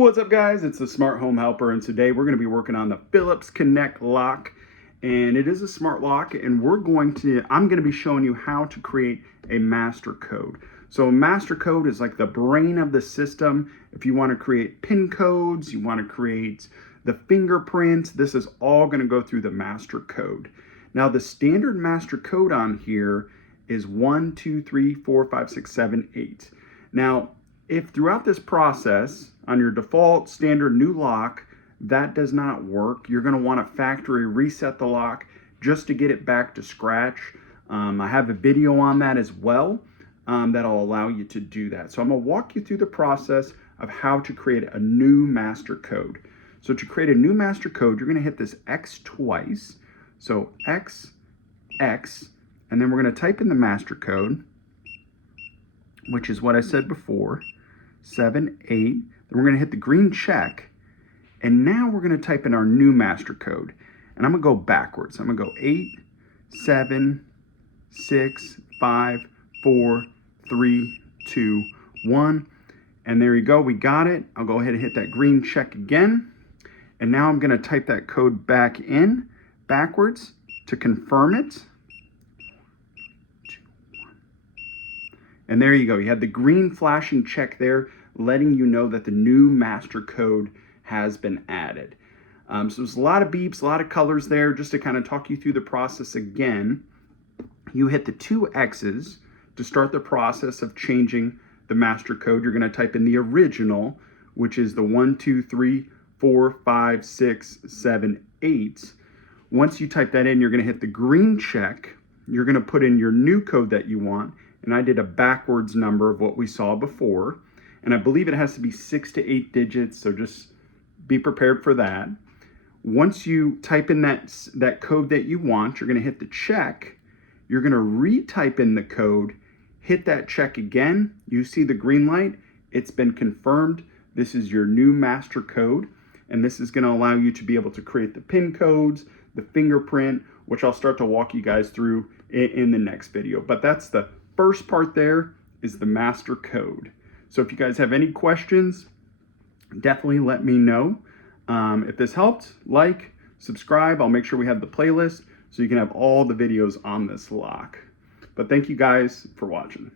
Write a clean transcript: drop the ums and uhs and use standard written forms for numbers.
What's up guys, it's the Smart Home Helper, and today we're going to be working on the Phillips Connect lock. And it is a smart lock, and I'm going to be showing you how to create a master code. So a master code is like the brain of the system. If you want to create PIN codes, you want to create the fingerprints, this is all going to go through the master code. Now the standard master code on here is 1, 2, 3, 4, 5, 6, 7, 8. Now if throughout this process, on your default standard new lock, that does not work, you're going to want to factory reset the lock just to get it back to scratch. I have a video on that as well that'll allow you to do that. So I'm going to walk you through the process of how to create a new master code. So to create a new master code, you're going to hit this X twice. So X, X, and then we're going to type in the master code, which is what I said before. 7, 8, then we're going to hit the green check, and now we're going to type in our new master code, and I'm going to go backwards. I'm going to go 8, 7, 6, 5, 4, 3, 2, 1, and there you go, we got it. I'll go ahead and hit that green check again, and now I'm going to type that code back in backwards to confirm it. And there you go. You have the green flashing check there, letting you know that the new master code has been added. So there's a lot of beeps, a lot of colors there. Just to kind of talk you through the process again, you hit the 2 X's to start the process of changing the master code. You're going to type in the original, which is the 1, 2, 3, 4, 5, 6, 7, 8. Once you type that in, you're going to hit the green check. You're going to put in your new code that you want. And I did a backwards number of what we saw before. And I believe it has to be 6 to 8 digits, so just be prepared for that. Once you type in that code that you want, you're going to hit the check. You're going to retype in the code, hit that check again. You see the green light. It's been confirmed. This is your new master code. And this is going to allow you to be able to create the PIN codes, the fingerprint, which I'll start to walk you guys through in the next video. But that's the first part there, is the master code. So if you guys have any questions, definitely let me know. If this helped, like, subscribe. I'll make sure we have the playlist so you can have all the videos on this lock. But thank you guys for watching.